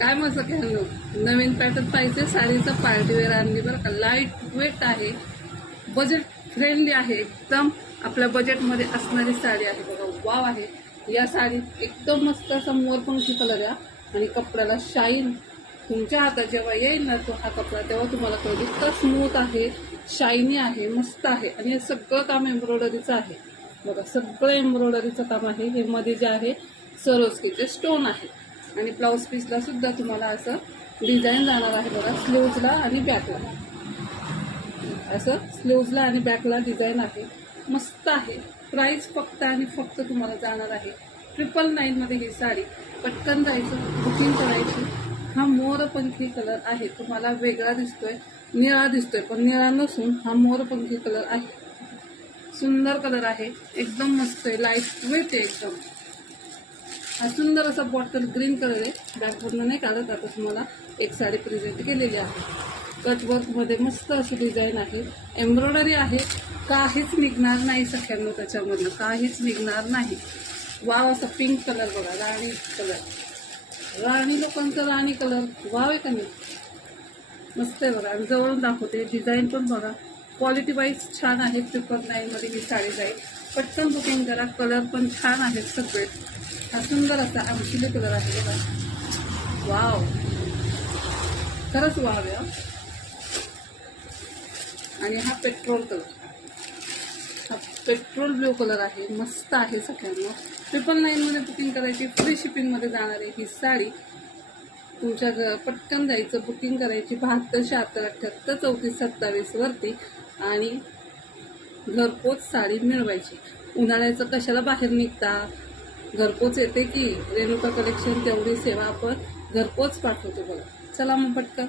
काय मस्त घ्यालो नवीन पॅटर्न पाहिजे साडीचं पार्टीवेअर आणली बरं का. लाईट वेट आहे, बजेट फ्रेंडली आहे, एकदम आपल्या बजेटमध्ये असणारी साडी आहे बघा. वाव आहे या साडीत. एकदम मस्त असा मोरपंखी कलर आहे आणि कपड्याला शाईन. तुमच्या हातात जेव्हा येईल ना तो हा कपडा तेव्हा तुम्हाला कळेल इतका स्मूथ आहे, शायनी आहे, मस्त आहे. आणि हे सगळं काम एम्ब्रॉयडरीचं आहे बघा. सगळं एम्ब्रॉयडरीचं काम आहे. हे मध्ये जे आहे सरोस्कीचे स्टोन आहे. आणि ब्लाऊज पीसला सुद्धा तुम्हाला असं डिझाईन जाणार आहे बघा. स्लीव्जला आणि बॅकला असं स्लीव्जला आणि बॅकला डिझाईन आहे. मस्त आहे. प्राइस फक्त आणि फक्त तुम्हाला जाणार आहे 999 मध्ये. ही साडी पटकन जायचं, बुकिंग करायची. हा मोरपंखी कलर आहे, तुम्हाला वेगळा दिसतोय, निळा दिसतोय, पण निळा नसून हा मोरपंखी कलर आहे. सुंदर कलर आहे, एकदम मस्त आहे, लाईट वेट आहे एकदम. हा सुंदर असा बॉटल ग्रीन कलर आहे. बॅकवरनं नाही काढत, आता तुम्हाला एक साडी प्रेझेंट केलेली आहे. कटवर्कमध्ये मस्त अशी डिझाईन आहे, एम्ब्रॉयडरी आहे. काहीच निघणार नाही सख्यांना त्याच्यामधनं, काहीच निघणार नाही. वाव असा पिंक कलर बघा, राणी कलर, राणी लोकांचा राणी कलर. वाव आहे का नाही, मस्त आहे बघा. आणि जवळून दाखवते, डिझाईन पण बघा, क्वालिटी वाईज छान आहे. 999 मध्ये ही साडी जाईल. पटकन बुकिंग करा. कलर पण छान आहेत सगळे. हा सुंदर असा आमशिले कलर आहे बघा. वाव, खरंच वाव आहे. आणि हा पेट्रोल कलर, हा पेट्रोल ब्ल्यू कलर आहे, मस्त आहे सगळ्यांना. 999 मध्ये बुकिंग करायची, फ्री शिपिंगमध्ये जाणार आहे ही साडी. तुमच्या पटकन जायचं, बुकिंग करायची 72 76 78 34 27 वरती आणि घरपोच साडी मिळवायची. उन्हाळ्याचं कशाला बाहेर निघता, घरपोच येते की. रेणुका कलेक्शन तेवढी सेवा आपण घरपोच पाठवतो बघा. चला मग पटकन